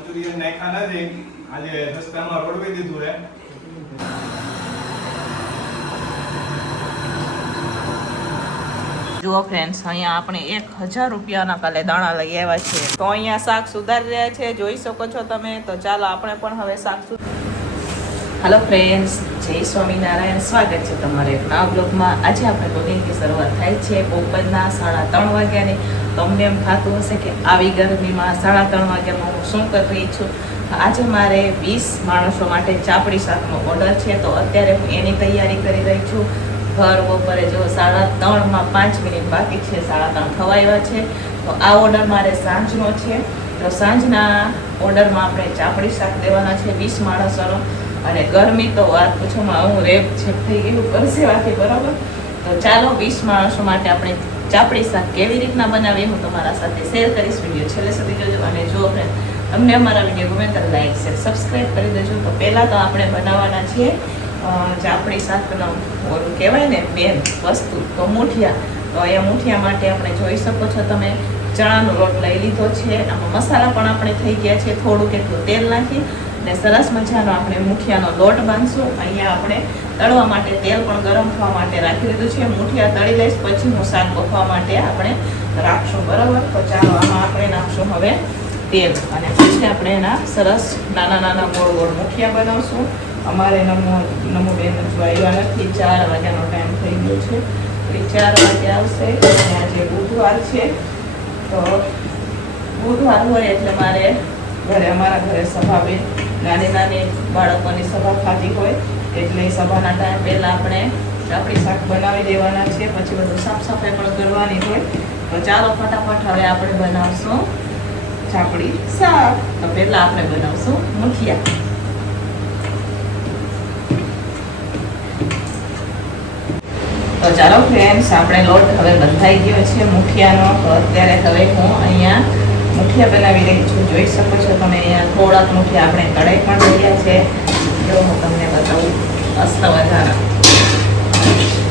Manchurian નાખ્યા નથી, આજે રસ્તામાં રોડવી દીધું હે. જુઓ ફ્રેન્ડ્સ, અહીંયા આપણે 1000 રૂપિયાના કાલે દાણા લઈ આવ્યા છે. તો અહીંયા શાક સુધારી રહ્યા છે, જોઈ શકો છો તમે. તો ચાલો આપણે પણ હવે શાક હાલો ફ્રેન્ડ્સ, જય સ્વામિનારાયણ. સ્વાગત છે તમારે એક નવા બ્લોગમાં. આજે આપણે બ્લોગિંગની શરૂઆત થાય છે બપોરના 3:30 વાગ્યાની. તમને એમ થતું હશે કે આવી ગરમીમાં 3:30 વાગ્યામાં હું શું કરી રહી છું. આજે મારે 20 માણસો માટે ચાપડી શાકનો ઓર્ડર છે, તો અત્યારે હું એની તૈયારી કરી રહી છું. ઘર બપોરે જો 3:30 5 મિનિટ બાકી છે, 3:30 ખવાયા છે. તો આ ઓર્ડર મારે સાંજનો છે. તો સાંજના ઓર્ડરમાં આપણે ચાપડી શાક દેવાના છે 20 માણસોનો. અને ગરમી તો વાત પૂછોમાં, હું રેપ છે થઈ ગયું પરસેવાથી, બરાબર. તો ચાલો 20 માણસો માટે આપણે ચાપડી શાક કેવી રીતના બનાવીએ હું તમારા સાથે શેર કરીશ. વિડીયો છેલ્લે સુધી જોજો. અને જો ફ્રેન્ડ તમને અમારા વિડીયો ગમે તો લાઈક શેર સબસ્ક્રાઈબ કરી દેજો. તો પહેલાં તો આપણે બનાવવાના છીએ ચાપડી શાકનો ઓલું કહેવાય ને મેન વસ્તુ, તો મૂઠિયા. તો અહીંયા મૂઠિયા માટે આપણે જોઈ શકો છો તમે, ચણાનો લોટ લઈ લીધો છે. આમાં મસાલા પણ આપણે થઈ ગયા છે, થોડુંક એટલું તેલ નાખી અને સરસ મજાનો આપણે મૂઠિયાનો લોટ બાંધશું. અહીંયા આપણે તળવા માટે તેલ પણ ગરમ થવા માટે રાખી દીધું છે. મૂઠિયા તળી લઈશ, પછી હું શાક બફવા માટે આપણે રાખશું, બરાબર. તો ચાલો આમાં આપણે નાખશું હવે તેલ, અને પછી આપણે એના સરસ નાના નાના ગોળ ગોળ મૂઠિયા બનાવશું. અમારે નમો બેન જો આવ્યા નથી, 4 વાગ્યાનો ટાઈમ થઈ ગયો છે. એ 4 વાગે આવશે. અને આજે બુધવાર છે, તો બુધવાર હોય એટલે મારે અમારા ઘરે સભા બી નાની નાની બાળકોની સભા ખાધી હોય, એટલે સભાના ટાઈમ પહેલાં આપણે ચાપડી શાક બનાવી દેવાના છે. પછી બધું સાફ સફાઈ પણ કરવાની હોય. તો ચાલો ફટાફટ હવે આપણે બનાવશું ચાપડી શાક. તો પહેલાં આપણે બનાવશું મૂઠિયા. તો ચાલો ફ્રેન્ડ્સ, આપણે લોટ હવે બંધાઈ ગયો છે મૂઠિયાનો. તો અત્યારે હવે હું અહીંયા મૂઠિયા બનાવી રહી છું. જોઈ શકો છો તમે, અહીંયા થોડાક મૂઠિયા આપણે કઢાઈ પણ રહ્યા છે. જો હું તમને બતાવું, મસ્ત મજાના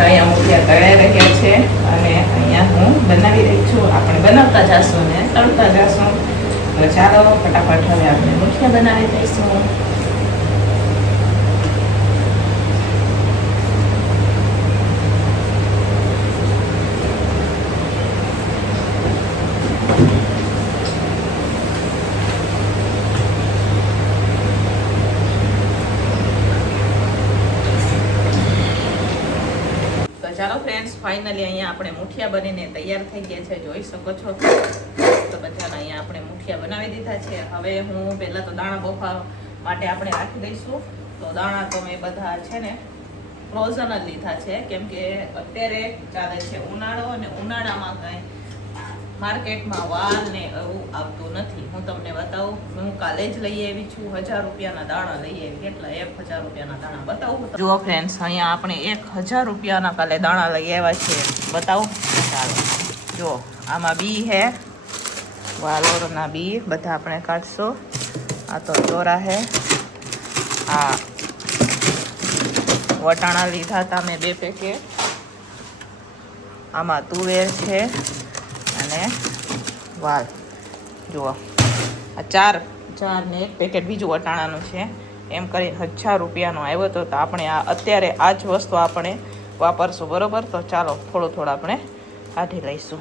અહીંયા મૂઠિયા તળાઈ રહ્યા છે. અને અહીંયા હું બનાવી રહી છું. આપણે બનાવતા જઈશું ને તળતા જઈશું. તો ચાલો ફટાફટ હવે આપણે મૂઠિયા બનાવી દઈશું. ચાલો ફ્રેન્ડ્સ, ફાઇનલી અહીંયા આપણે મૂઠિયા બનીને તૈયાર થઈ ગયા છે. જોઈ શકો છો તો બધાના અહીંયા આપણે મૂઠિયા બનાવી દીધા છે. હવે હું પહેલાં તો દાણા બફા માટે આપણે રાખી દઈશું. તો દાણા તો મેં બધા છે ને ફ્રોઝન જ લીધા છે, કેમ કે અત્યારે ચાલે છે ઉનાળો, અને ઉનાળામાં કાંઈ માર્કેટમાં વાલ ને એવું આવતું નથી. હું તમને બતાવું, હું કાલે જ લઈ આવી છું 1000 રૂપિયાના દાણા લઈ આવી. કેટલા? 1000 રૂપિયાના દાણા બતાવું. જુઓ ફ્રેન્ડ્સ, અહીંયા આપણે 1000 રૂપિયાના કાલે દાણા લઈ આવ્યા છે. બતાવું, ચાલો જુઓ. આમાં બી હે, વાલોરના બી બધા આપણે કાઢશું. આ તો ચોરા હે. હા, વટાણા લીધા હતા મેં 2 પેકેટ. આમાં તુવેર છે અને વાલ. જુઓ, આ ચાર ને 1 પેકેટ બીજું વટાણાનું છે. એમ કરી 1000 રૂપિયાનો આવ્યો હતો. તો આપણે આ અત્યારે આ જ વસ્તુ આપણે વાપરશું, બરોબર. તો ચાલો થોડું આપણે કાઢી લઈશું.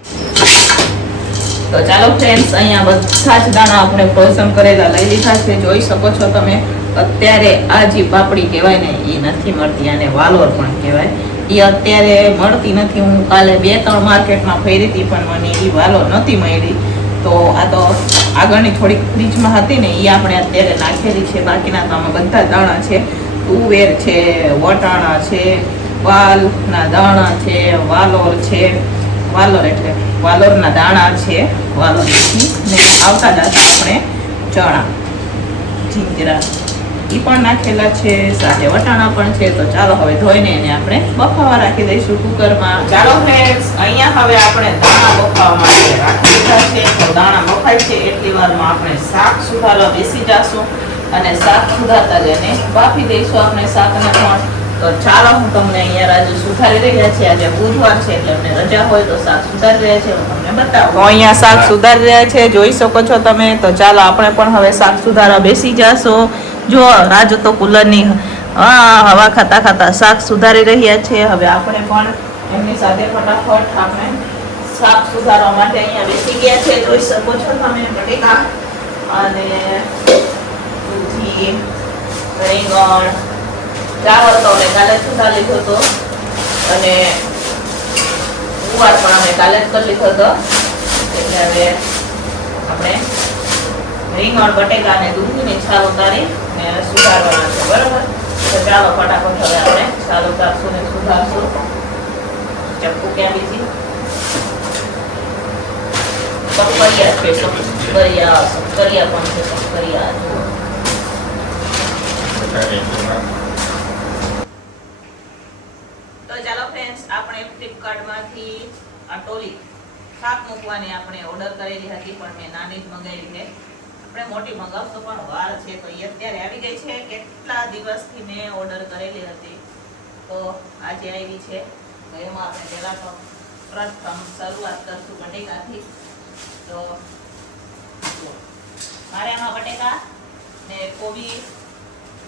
તો ચાલો ફ્રેન્ડ્સ, અહીંયા બધા જ દાણા આપણે ફ્રોઝન કરેલા લઈ લીધા છે. જોઈ શકો છો તમે, અત્યારે આ જે પાપડી કહેવાય ને એ નથી મળતી, અને વાલોર પણ કહેવાય, એ અત્યારે મળતી નથી. હું કાલે 2-3 માર્કેટમાં ફરી હતી, પણ મને એ વાલોર નહોતી મળી. તો આ તો આગળની થોડીક ફ્રીજમાં હતી ને, એ આપણે અત્યારે નાખેલી છે. બાકીના તો આમાં બધા દાણા છે. તુવેર છે, વટાણા છે, વાલના દાણા છે, વાલોર છે. વાલોર એટલે વાલોરના દાણા છે. વાલોર ને આવતા જતા આપણે ચણા, જીંજરા એ પણ નાખેલા છે, સાથે વટાણા પણ છે. તો ચાલો હવે ધોઈને એને આપણે બફાવા રાખી દઈશું કુકરમાં. ચાલો ફ્રેન્ડ્સ, અહીંયા હવે આપણે દાણા બફાવા માટે રાખી દીધા છે. તો દાણા બફાય છે એટલી વારમાં આપણે શાક સુધારવા બેસી જશું, અને શાક સુધારતા જઈને બાફી દઈશું આપણે શાકને પણ. તો ચાલો હું તમને અહીંયા રાજુ સુધારી રહ્યા છે. આજે બુધવાર છે એટલે અમને રજા હોય તો શાક સુધારી રહ્યા છે. હું તમને બતાવું. તો અહીંયા શાક સુધારી રહ્યા છે, જોઈ શકો છો તમે. તો ચાલો આપણે પણ હવે શાક સુધારવા બેસી જાશો. જો રાજુ તો કુલરની હવા ખાતા ખાતા શાક સુધારી રહ્યા છે. હવે આપણે પણ એમની સાથે ફટાફટ આપણે શાક સુધારવા માટે અહીંયા બેસી ગયા છે. જોઈ શકો છો તમે. બટેકા અને દૂધી, રીંગણ, ચાવલ તો અમે કાલે જ સુધારી લીધો હતો અને ગુવાર પણ અમે કાલે જ કરી લીધો હતો. એટલે હવે આપણે રીંગણ, બટેકા અને દૂધીની છાલ ઉતારી ને સુધારવાના છે. બરોબર? તો ચાલો ફટાફટ હવે આપણે છાલ ઉતારશું ને સુધારશું. ચપ્પુ ક્યાં લીધી? સક્કરિયા છે. સક્કરિયા પણ છે. સક્કરિયા તો ચાલો ફ્રેન્ડ્સ, આપણે ફ્લિપકાર્ટમાંથી આ ટોલી શાક મૂકવાની આપણે ઓર્ડર કરેલી હતી, પણ મેં નાની જ મંગાવી છે. આપણે મોટી મંગાવશો પણ વાર છે, તો એ અત્યારે આવી ગઈ છે. કેટલા દિવસથી મેં ઓર્ડર કરેલી હતી, તો આજે આવી છે. તો એમાં આપણે પહેલા તો પ્રથમ શરૂઆત કરશું બટેકાથી. તો મારે આમાં બટેકા ને કોબી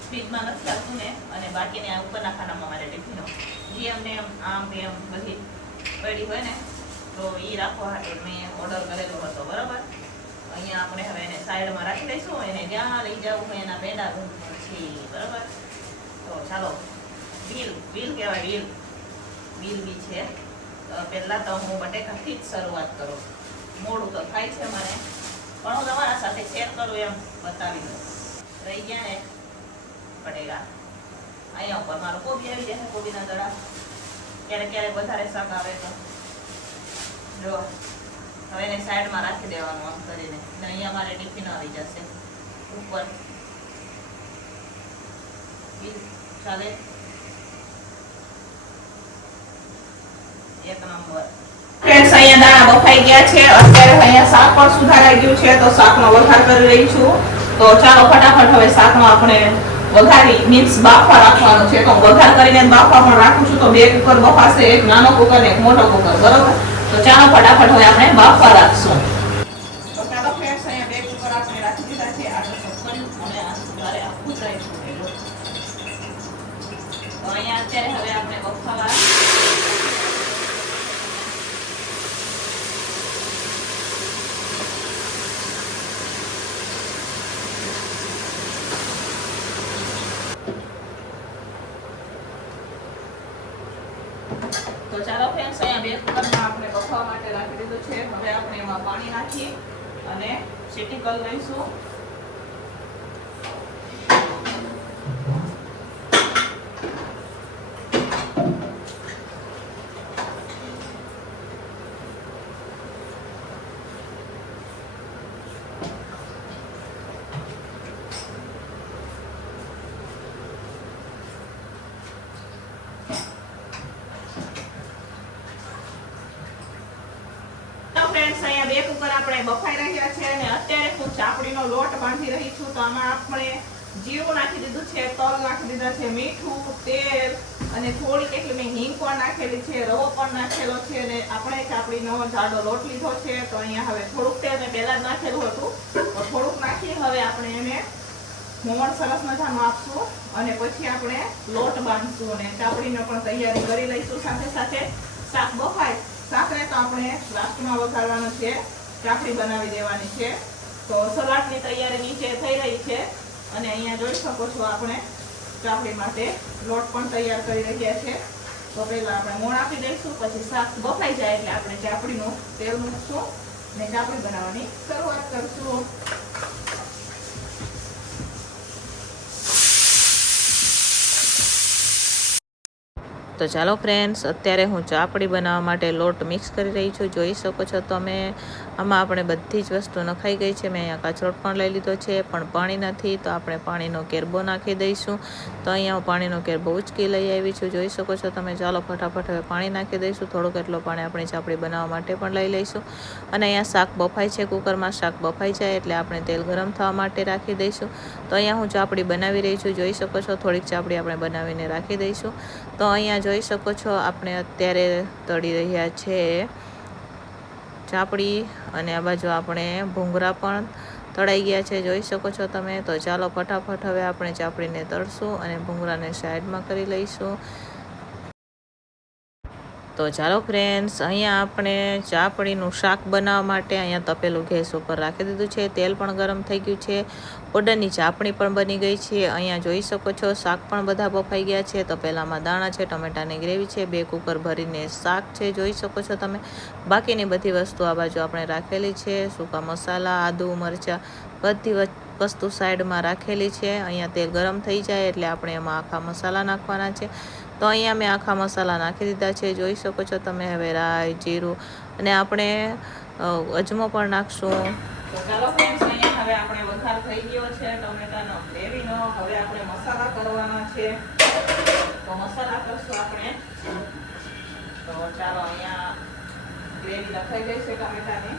ફ્રીજમાં નથી રાખતું ને, અને બાકીને આ ઉપરના ખાનામાં મારે ટિફિનો જે અમને આમ તેમ બધી પડી હોય ને, તો એ રાખવા માટે મેં ઓર્ડર કરેલો હતો. બરાબર? અહીંયા આપણે હવે એને સાઈડમાં રાખી દઈશું. એને જ્યાં લઈ જવું હોય એના પેડા પછી. બરાબર? તો ચાલો, બિલ કહેવાય, બિલ બી છે. તો પહેલાં તો હું બટેકાથી જ શરૂઆત કરું. મોડું તો થાય છે મને, પણ હું તમારા સાથે શેર કરું એમ બતાવી દઉં. રહી ગયા ને બટેકા. અહીંયા ઉપર મારો કોબી આવી જશે, કોબીના દડા. ક્યારેક ક્યારેક વધારે શાક આવે તો જો હવે એને સાઈડમાં રાખી દેવાનું આમ કરીને. ને અહીંયા મારે ટિફિન આવી જશે ઉપર. ચાલે, એક નંબર. ફ્રેન્ડ્સ, અહીંયા દાણા બફાઈ ગયા છે. અત્યારે અહીંયા શાક પણ સુધારાઈ ગયું છે, તો શાકનો વઘાર કરી રહી છું. તો ચાલો ફટાફટ હવે શાકમાં આપણે વઘારી મીન્સ બાફવા રાખવાનું છે. તો વઘાર કરીને બાફવા પણ રાખું છું. તો 2 કુકર બફાશે, એક નાનો કુકર ને એક મોટો કુકર. બરોબર? તો ચાલો ફટાફટ હવે આપણે બાફવા રાખશું. તો ચાલો ફ્રેન્ડ્સ, અહીંયા 2 કુકર આપણે રાખી દીધા છે. આટલું કર્યું અને આ સુધારે આખું જ રાખ્યું છે. તો અહીંયા અત્યારે હવે આપણે બફાવા તો ચાલો ફ્રેન્ડ્સ, અહીંયા 2 કુકરમાં આપણે બફવા માટે રાખી દીધું છે. હવે આપણે એમાં પાણી નાખી અને સીટી કરી લઈશું. ફ્રેન્ડ્સ, અહીંયા 2 કુકર આપણે બફાઈ રહ્યા છે અને અત્યારે હું ચાપડીનો લોટ બાંધી રહી છું. તો આમાં આપણે જીરું નાખી દીધું છે, તલ નાખી દીધા છે, મીઠું, તેલ અને થોડીક એટલી મેં હિંગ પણ નાખેલી છે, રવો પણ નાખેલો છે અને આપણે ચાપડીનો જાડો લોટ લીધો છે. તો અહીંયા હવે થોડુંક તેલ મેં પહેલા જ નાખેલું હતું, તો થોડુંક નાખી હવે આપણે એને મોણ સરસ મજાનું આપશું અને પછી આપણે લોટ બાંધશું અને ચાપડીનો પણ તૈયારી કરી લઈશું. સાથે સાથે શાક બફાય, શાકને તો આપણે લાસ્ટમાં વઘારવાનું છે, ચાપડી બનાવી દેવાની છે. તો સલાડની તૈયારી નીચે થઈ રહી છે અને અહીંયા જોઈ શકો છો આપણે ચાપડી માટે લોટ પણ તૈયાર કરી રહ્યા છે. તો પહેલા આપણે મોણ આપી દઈશું, પછી શાક બફાઈ જાય એટલે આપણે ચાપડીનું તેલ મૂકશું અને ચાપડી બનાવવાની શરૂઆત કરશું. તો ચાલો ફ્રેન્ડ્સ, અત્યારે હું ચાપડી બનાવવા માટે લોટ મિક્સ કરી રહી છું. જોઈ શકો છો તમે. આમાં આપણે બધી જ વસ્તુ નખાઈ ગઈ છે. મેં અહીંયા કાચરોટ પણ લઈ લીધો છે, પણ પાણી નથી તો આપણે પાણીનો કેરબો નાખી દઈશું. તો અહીંયા હું પાણીનો કેરબો ઉચકી લઈ આવી છું, જોઈ શકો છો તમે. ચાલો ફટાફટ હવે પાણી નાખી દઈશું. થોડુંક એટલું પાણી આપણે ચાપડી બનાવવા માટે પણ લઈ લઈશું. અને અહીંયા શાક બફાય છે કુકરમાં. શાક બફાઈ જાય એટલે આપણે તેલ ગરમ થવા માટે રાખી દઈશું. તો અહીંયા હું ચાપડી બનાવી રહી છું, જોઈ શકો છો. થોડીક ચાપડી આપણે બનાવીને રાખી દઈશું. તો અહીંયા જોઈ શકો છો આપણે અત્યારે તળી રહ્યા છે ચાપડી, અને આ બાજુ આપણે ભૂંગળા પણ તળાઈ ગયા છે, જોઈ શકો છો તમે. તો ચાલો ફટાફટ હવે આપણે ચાપડીને તળશું અને ભૂંગળાને સાઈડમાં કરી લઈશું. તો ચાલો ફ્રેન્ડ્સ, અહીંયા આપણે ચાપડીનું શાક બનાવવા માટે અહીંયા તપેલું ગેસ ઉપર રાખી દીધું છે. તેલ પણ ગરમ થઈ ગયું છે. ઓર્ડરની ચાપડી પણ બની ગઈ છે. અહીંયા જોઈ શકો છો શાક પણ બધા બફાઈ ગયા છે. તપેલામાં દાણા છે, ટમેટાની ગ્રેવી છે, 2 કુકર ભરીને શાક છે, જોઈ શકો છો તમે. બાકીની બધી વસ્તુ આ બાજુ આપણે રાખેલી છે. સૂકા મસાલા, આદુ, મરચાં, બધી વસ્તુ સાઈડમાં રાખેલી છે. અહીંયા તેલ ગરમ થઈ જાય એટલે આપણે એમાં આખા મસાલા નાખવાના છે. તો અહીંયા મેં આખા મસાલા નાખી દીધા છે, જોઈ શકો છો તમે. હવે રાઈ, જીરું અને આપણે અજમો પણ નાખશું. તો ચાલો ફ્રેન્ડ્સ, અહીંયા હવે આપણે વઘાર થઈ ગયો છે ટમેટાનો ગ્રેવીનો. હવે આપણે મસાલા કરવાના છે, તો મસાલા કરશું આપણે. તો ચાલો, અહીંયા ગ્રેવી લખાઈ ગઈ છે ટમેટાની.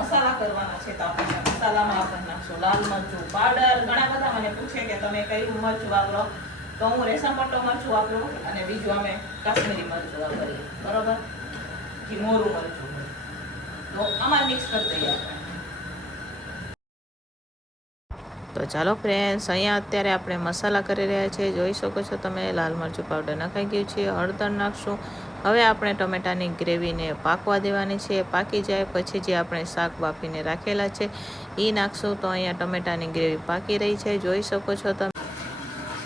મસાલા કરવાના છે, તો આપણે મસાલામાં આપણે નાખશું લાલ મરચું પાવડર. ઘણા બધા મને પૂછે કે તમે કયું મરચું વાપરો, તો હું રેશમ પટ્ટો મરચું વાપરું, અને બીજું અમે કાશ્મીરી મરચું વાપરીએ, બરોબર, જે મોરું મરચું. તો આમાં મિક્સ કરી દઈએ આપણે. તો ચાલો ફ્રેન્ડ્સ, અહીંયા અત્યારે આપણે મસાલા કરી રહ્યા છીએ, જોઈ શકો છો તમે. લાલ મરચું પાવડર નખાઈ ગયું છે. હળદર નાખશું. હવે આપણે ટમેટાની ગ્રેવીને પાકવા દેવાની છે. પાકી જાય પછી જે આપણે શાક બાફીને રાખેલા છે એ નાખશું. તો અહીંયા ટમેટાની ગ્રેવી પાકી રહી છે, જોઈ શકો છો તમે.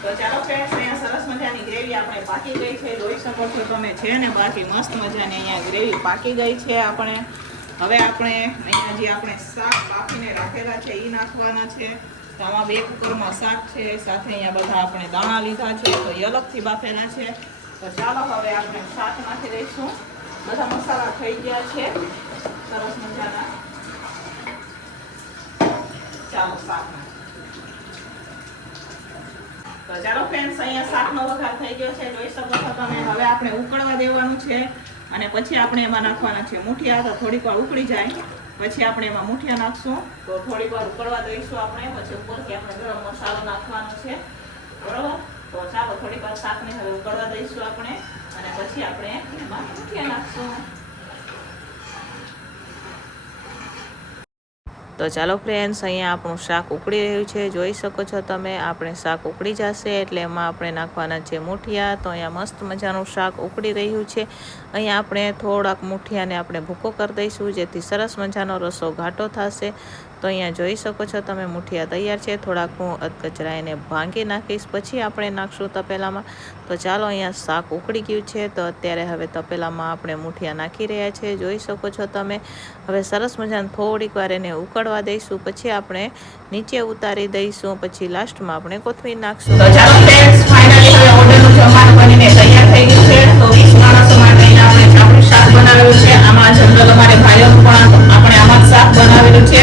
તો ચાલો ફ્રેન્ડ્સ, અહીંયા સરસ મજાની ગ્રેવી આપણે પાકી ગઈ છે, જોઈ શકો છો તમે. છે ને બાકી મસ્ત મજાની અહીંયા ગ્રેવી પાકી ગઈ છે આપણે. હવે આપણે અહીંયા જે આપણે શાક બાફીને રાખેલા છે એ નાખવાના છે. તો આમાં 2 કુકરમાં શાક છે, સાથે અહીંયા બધા આપણે દાણા લીધા છે, તો એ અલગથી બાફેલા છે. તો ચાલો હવે આપણે શાક નાખી દઈશું. બધા મસાલા થઈ ગયા છે સરસ મજાના. ચાલો શાક. તો ચાલો ફ્રેન્ડ્સ, અહીંયા શાકનો વઘાર થઈ ગયો છે, જોઈ શકો છો તમે. હવે આપણે ઉકળવા દેવાનું છે, અને પછી આપણે એમાં નાખવાના છે મૂઠિયા. તો થોડીક વાર ઉકળી જાય પછી આપણે એમાં મૂઠિયા નાખશું. તો થોડીક વાર ઉકળવા દઈશું આપણે, પછી ઉપરથી આપણે ગરમ મસાલો નાખવાનો છે, બરોબર. તો ચાલો થોડીક વાર શાકને હવે ઉકળવા દઈશું આપણે, અને પછી આપણે એમાં મૂઠિયા નાખશું. તો ચાલો ફ્રેન્ડ્સ, અહીંયા આપણું શાક ઉકળી રહ્યું છે, જોઈ શકો છો તમે. આપણે શાક ઉકળી જશે એટલે એમાં આપણે નાખવાના છે મૂઠિયા. તો અહીંયા મસ્ત મજાનું શાક ઉકળી રહ્યું છે. અહીંયા આપણે થોડાક મૂઠિયાને આપણે ભૂકો કરી દઈશું, જેથી સરસ મજાનો રસો ઘાટો થશે. તો અહીંયા જોઈ શકો છો તમે, મૂઠિયા તૈયાર છે. થોડાક હું અધકચરા એને ભાંગી નાખીશ, પછી આપણે નાખશું તપેલામાં. તો ચાલો, અહીંયા શાક ઉકળી ગયું છે. તો અત્યારે હવે તપેલામાં આપણે મૂઠિયા નાખી રહ્યા છીએ, જોઈ શકો છો તમે. હવે સરસ મજાને થોડીક વાર એને ઉકળવા દઈશું, પછી આપણે નીચે ઉતારી દઈશું, પછી લાસ્ટમાં આપણે કોથમીર નાખશું. તો ચાલો ફ્રેન્ડ્સ, ફાઇનલી હવે ઓર્ડરનું જમવાનું બનીને તૈયાર થઈ ગયું છે. તો 20 માણસો માટે આપણે ચાપડી શાક બનાવેલું છે. આમાં જનરલ અમારે ભાઈઓનું પણ આપણે આમાં શાક બનાવેલું છે.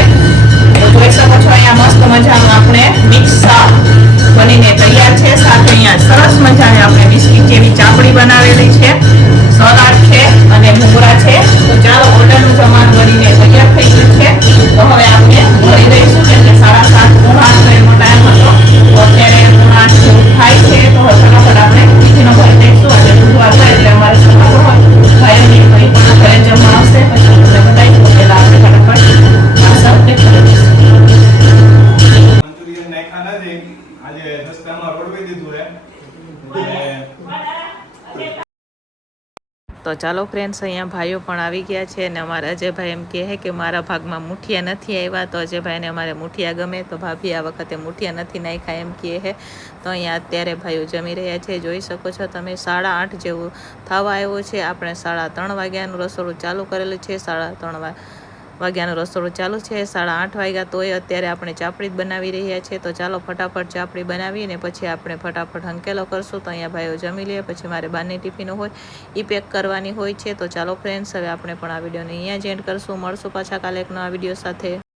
તો જોઈ શકો છો, અહીંયા મસ્ત મજાનું આપણે મિક્સ શાક બનીને તૈયાર છે. સાથે અહીંયા સરસ મજાની આપણે બિસ્કિટ જેવી ચાપડી બનાવેલી છે, સલાડ છે અને ભૂંગળા છે. તો ચાલો, ઓર્ડરનું જમવાનું બનીને તૈયાર થઈ ગયું છે. તો હવે આપણે ભરી દઈશું, કેમ કે 7:30 પોણા 8 એનો ટાઈમ હતો. તો અત્યારે પોણા 8 જેવું થાય છે. તો ફટાફટ આપણે ટિફિનો ભરી દઈશું. આજે બુધવાર છે એટલે અમારે સવારો હોય ભાઈઓની ભાઈ પણ ઘરે જમવા આવશે, પછી તમને બતાવીશું. પહેલાં આપણે ફટાફટ નાસ્તા કરી દઈશું. મંચુરિયન નાખ્યા નથી, આજે રસ્તામાં રોડવી દીધું છે. તો ચાલો ફ્રેન્ડ્સ, અહીંયા ભાઈઓ પણ આવી ગયા છે, અને અમારા અજયભાઈ એમ કહે કે મારા ભાગમાં મૂઠિયા નથી આવ્યા. તો અજયભાઈને અમારે મૂઠિયા ગમે, તો ભાભી આ વખતે મૂઠિયા નથી નાખ્યા એમ કહે. તો અહીંયા અત્યારે ભાઈઓ જમી રહ્યા છે, જોઈ શકો છો તમે. 8:30 જેવું થવા આવ્યો છે. આપણે 3:30 વાગ્યાનું રસોડું ચાલુ કરેલું છે. 3:30 વાગ્યાનું રસોડું ચાલુ છે, 8:30 વાગ્યા, તોય અત્યારે આપણે ચાપડી જ બનાવી રહ્યા છીએ. તો ચાલો ફટાફટ ચાપડી બનાવીએ ને પછી આપણે ફટાફટ હંકેલો કરશું. તો અહીંયા ભાઈઓ જમી લે, પછી મારે બહારની ટિફિનો હોય એ પેક કરવાની હોય છે. તો ચાલો ફ્રેન્ડ્સ, હવે આપણે પણ આ વિડીયોને અહીંયા જ એન્ડ કરશું. મળશું પાછા કાલે એક નવા વિડીયો સાથે.